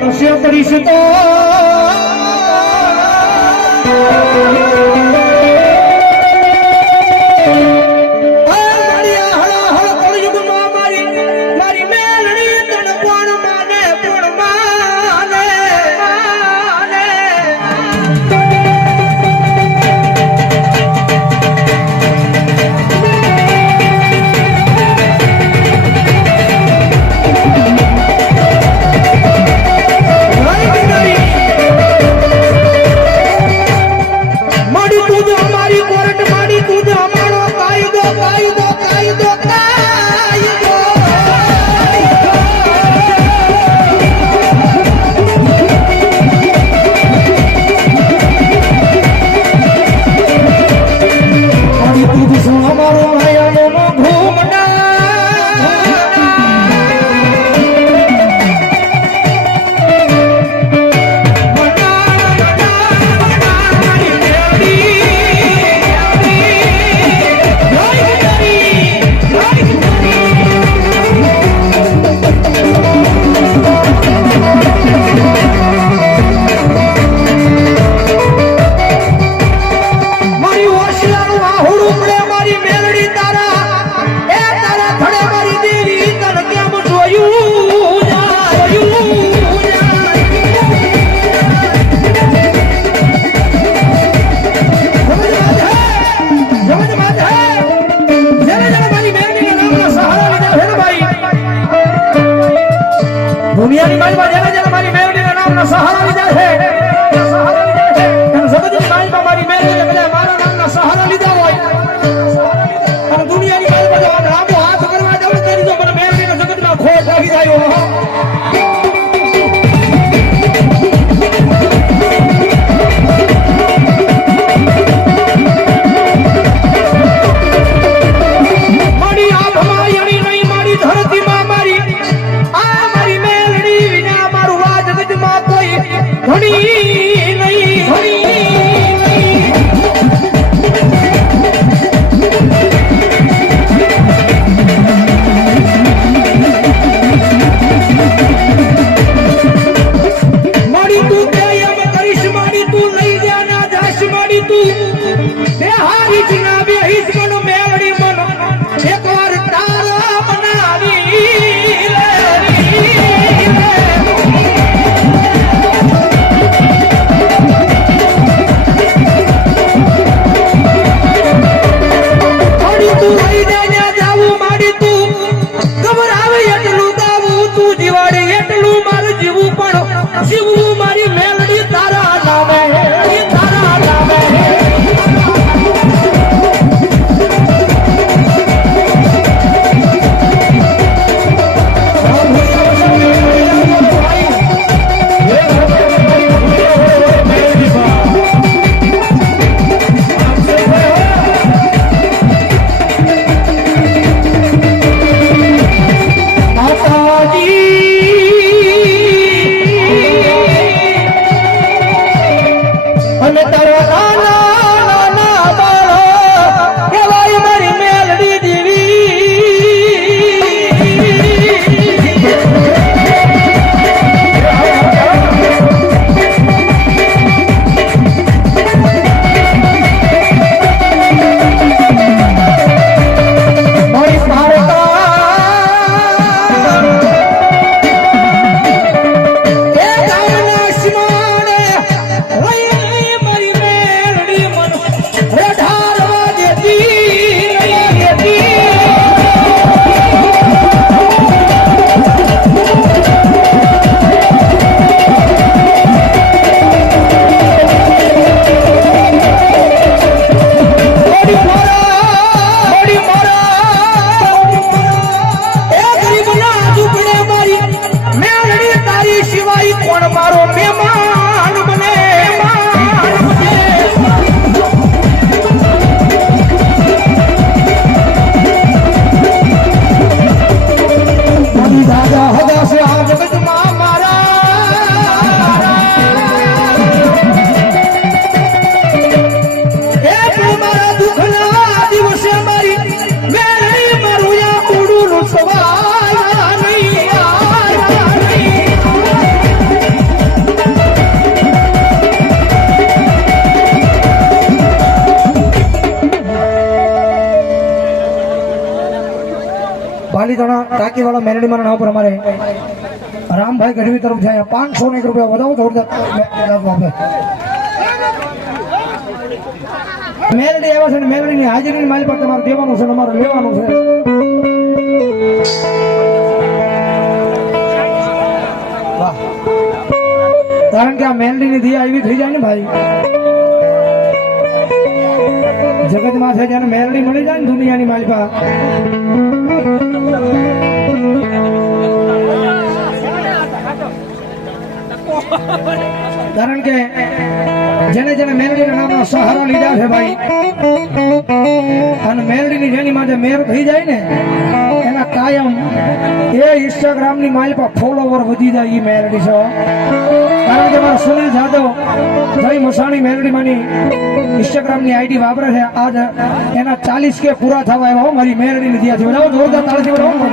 મનુષ્ય કરીશ તો દુનિયાની માલમાં જેને જેને મારી મેળવીના નામના સહારા લીધા છે જગતની માલમાં મારી મેળવીને બધા મારા નામના સહારા લીધા હોય અને દુનિયાની માલમાં જો લાંબો હાથ કરવા જાવ તેની જો મને મેળવીને જગતમાં ખોટ લાગી જાય મારી આંખમાં યણી નહીં મારી ધરતીમાં મારી ટાંકી વાળા મેલડી મારા નામ પર અમારે રામભાઈ ગઢવી તરફ છે 500 રૂપિયા વધાવો જોરદાર મેલડી આવ્યા છે ને મેલડીની હાજરીની મારી પર તમારે દેવાનું છે અમારે લેવાનું છે કારણ કે આ મેલડીની દિયા એવી થઈ જાય ને ભાઈ જગતમાં છે જ્યારે મેલડી મળી જાય ને દુનિયાની માલિકા કારણ કે જેને જેને મેલડીના નામનો સહારો લીધા છે ભાઈ અને મેલડીની જેની માટે મેર થઈ જાય ને એના કાયમ એ ઇન્સ્ટાગ્રામની માઇલ પર ફોલોવર વધી જાય એ મેલડી છે કારણ કે મારા સુનિલ જાદવ જય મસાણી મેલડી માની ઇન્સ્ટાગ્રામની આઈડી વાપરે છે આજ એના 40 કે પૂરા થવા આવ્યા મારી મેલડીની દિયા છે બરાબર જોરદાર તાળીથી બરાબર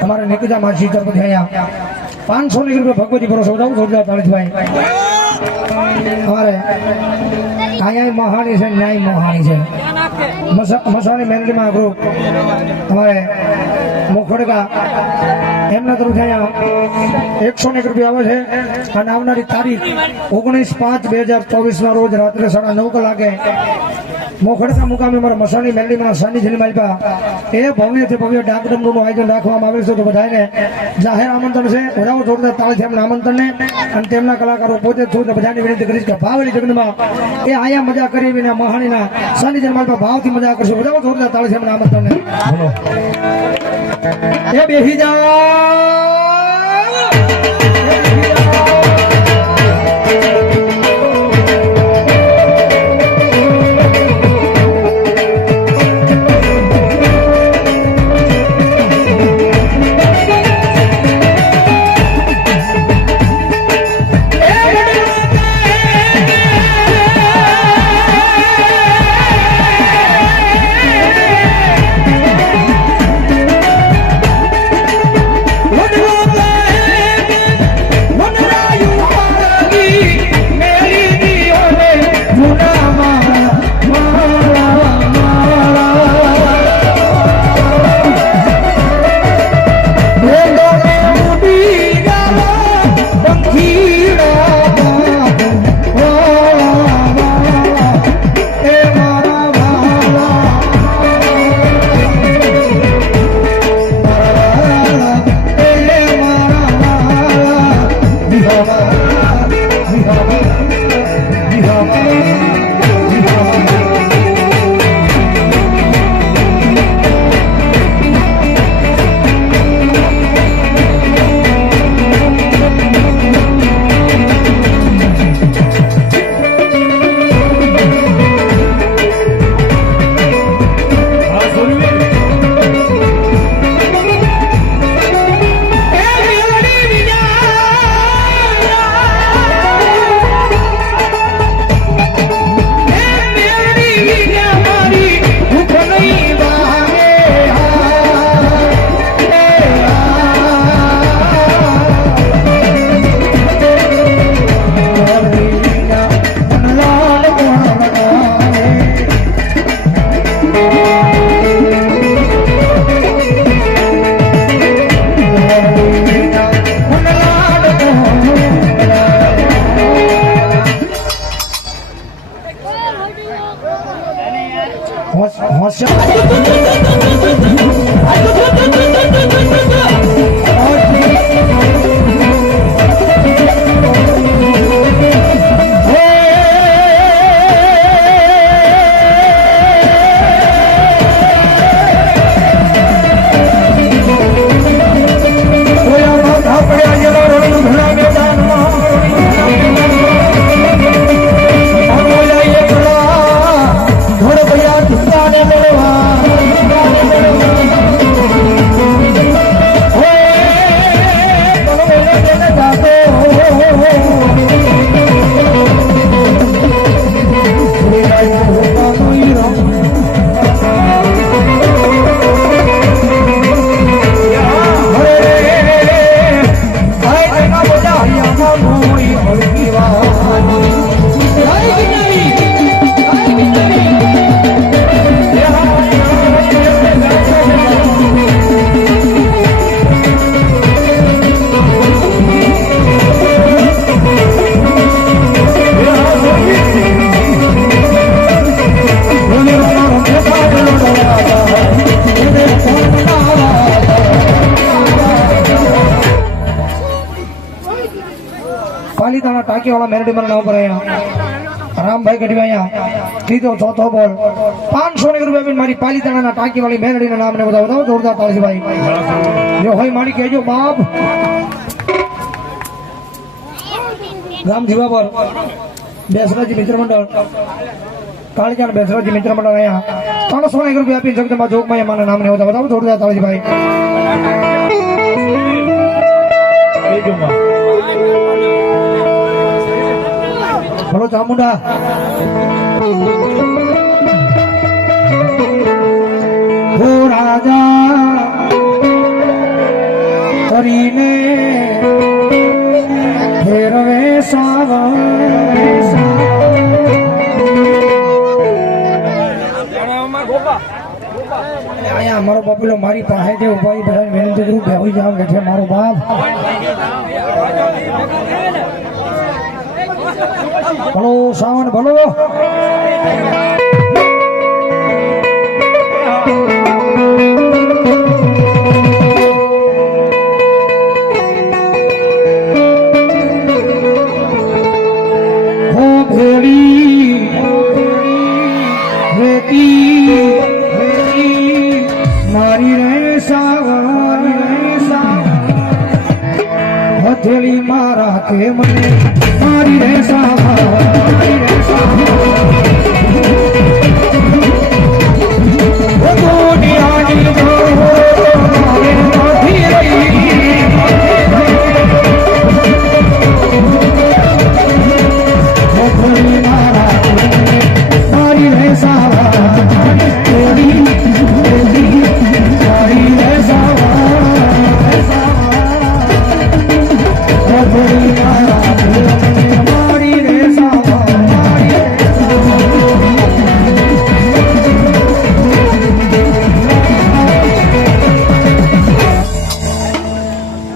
हमारे निकुजा मासी तरफ आया 500 रुपये भगवती भरोसा बताओ जोरदार ताली भाई हमारे आया महानी से न्याय महानी से मसानी मेलडी में ग्रुप हमारे मोखड़का એમના તરફ અહીંયા 101 રૂપિયા આવે છે અને આવનારી તારીખ 19/5/2024 ના રોજ રાત્રે 9:30 કલાકે મોખડકા મુકામે મારા મસાણી મેલડીમાં સાનિધ્યની માલિકા એ ભવ્યથી ભવ્ય ડાકડમનું આયોજન રાખવામાં આવેલ છે તો બધાને જાહેર આમંત્રણ છે બરાબર જોરદાર તાળીથી એમના આમંત્રણને અને તેમના કલાકારો પોતે છું તો બધાને વિનંતી કરીશ કે ભાવલી જગનમાં એ આયા મજા કરી વિના મહાણીના સાનિધ્યની માલિકા ભાવથી મજા કરશે બરાબર જોરદાર તાળીથી એમના આમંત્રણને એ બેસી જાઓ ભગતી વાણી પાલિતાણા ટાંકી વાળા મેરડી મારા નામ પર અહીંયા રામભાઈ ગઢવાયા લીધો ચોથો બોલ 500 રૂપિયા મારી પાલિતાણા ટાંકી વાળી મેરડી ના નામ ને બધા જોરદાર તાળીભાઈ જો હોય મારી કહેજો બાપ રામજી બાબર બેસરાજી મિત્ર મંડળ કાળજાન બેસરાજી મિત્ર મંડળ અહીંયા 300 રૂપિયા આપી જગદંબા જોગમાં મારા નામ ને બધા જોરદાર તાળીભાઈ બોલો ચામુંડા હો રાજા કરીને ફેરવે અહીંયા મારો બાપુલો મારી પાસે જે ઉભા બધા વિનંતી કરું બેહી જાવ બેઠે મારો બાપ ભલો સાવન ભલો હો ભેળી રેતી મારી રે સાવન હથેળી મારા કે મને મારી રે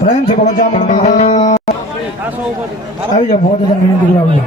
પ્રેમ છે બોલો જામ આવી જાઓ બહુ વિનંતી કરાવું